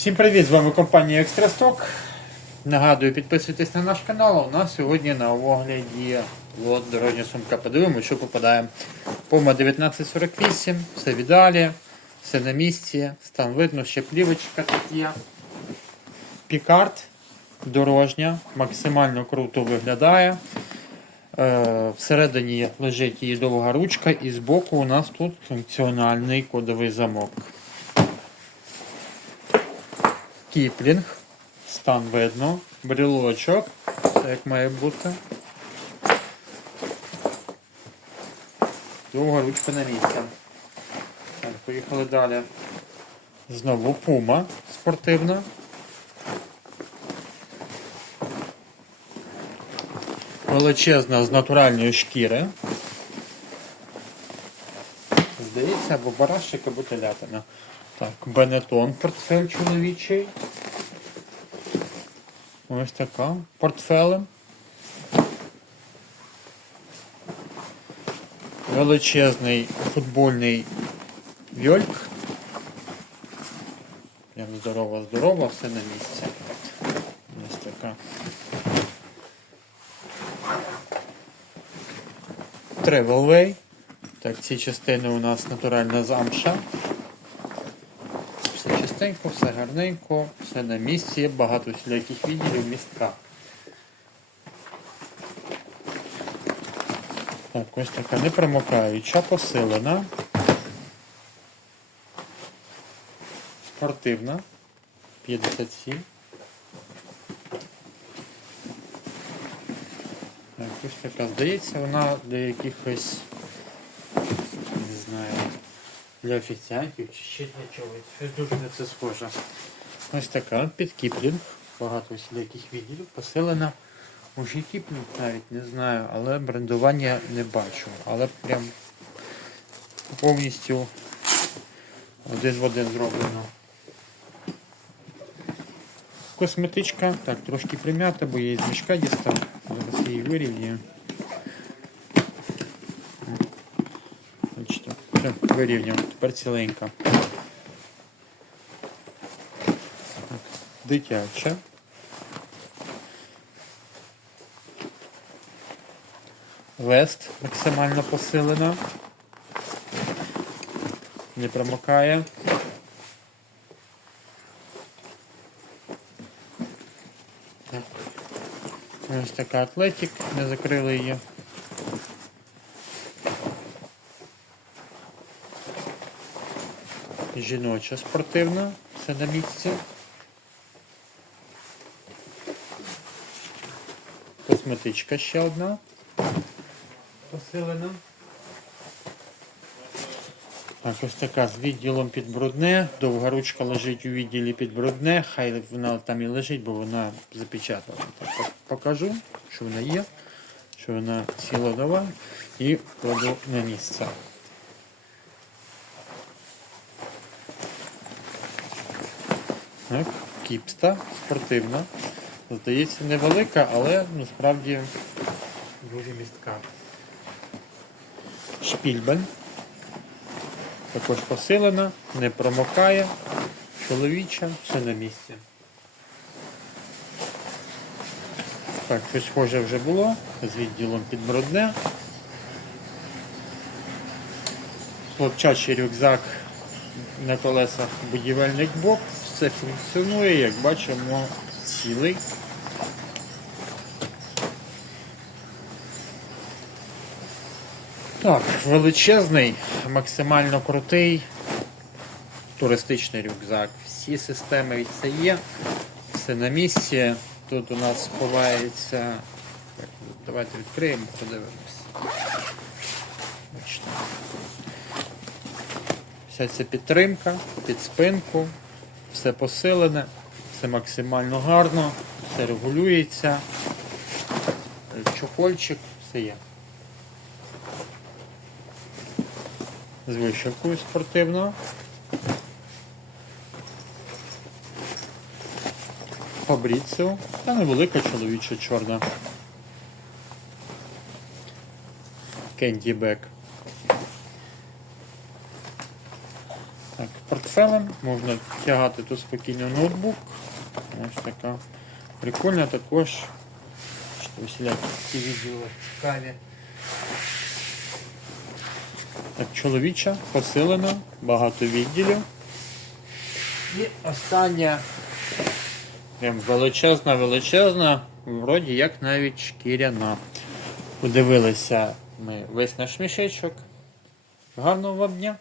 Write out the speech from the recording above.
Всім привіт! З вами компанія Екстрасток. Нагадую, підписуйтесь на наш канал. У нас сьогодні на огляді лот дорожня сумка. Подивимося, що попадає. Пома 1948, все в ідеалі, все на місці, стан видно, ще плівочка тут є. Пікард дорожня, максимально круто виглядає. Е, Всередині лежить її довга ручка, і збоку у нас тут функціональний кодовий замок. Кіплінг. Стан видно. Брілочок. Все як має бути. Довга ручка на місці. Так, поїхали далі. Знову пума спортивна. Величезна з натуральної шкіри. Здається, або барашик, або телятина. Так, Бенетон портфель чоловічий. Ось така портфелем. Величезний футбольний вьольк. Прям здорово, здорово, все на місці. Ось така. Travelway. Так, ці частини у нас натуральна замша. Чистенько, все гарненько, все на місці, багато всіляких відділів містка. Так, ось така непромокаюча, посилена. Спортивна. 57. Так, ось така здається, вона для якихось, для офіціантів чи ще для чогось. Щось дуже на це схоже. Ось така під кіплінг. Багато всіляких відділів. Посилена. Може кіплінг навіть не знаю, але брендування не бачу. Але прям повністю один в один зроблено. Косметичка, так, трошки прим'ята, бо я із мішка дістав. Зараз її вирівнюю. Все, вирівняв, тепер ціленька. Дитяча. Вест максимально посилена. Не промокає. Ось така атлетик, не закрили її. Жіноча спортивна, все на місці. Косметичка ще одна. Посилена. Так, ось така з відділом під брудне. Довга ручка лежить у відділі під брудне. Хай вона там і лежить, бо вона запечатана. Так, покажу, що вона є, що вона ціла нова і кладу на місце. Так, кіпста спортивна. Здається, невелика, але насправді дуже містка. Шпільбен. Також посилена, не промокає, чоловіча, все на місці. Так, щось схоже вже було з відділом під брудне. Хлопчачий рюкзак на колесах будівельник бок. Все функціонує, як бачимо, цілий. Так, величезний, максимально крутий туристичний рюкзак. Всі системи це є, все на місці. Тут у нас ховається. Давайте відкриємо, подивимось. Вся ця підтримка під спинку, все посилене, все максимально гарно, все регулюється. Чохольчик, все є. з вишивкою спортивною. Фабріціо та невелика чоловіча чорна. Кенді Бек. Так, портфелем, можна тягати тут спокійно ноутбук. Ось така прикольна також. Що всілякі ці відділи цікаві. Так, чоловіча, посилена, багато відділів. І остання прям величезна, величезна, вроді як навіть шкіряна. Подивилися ми весь наш мішечок. Гарного вам дня!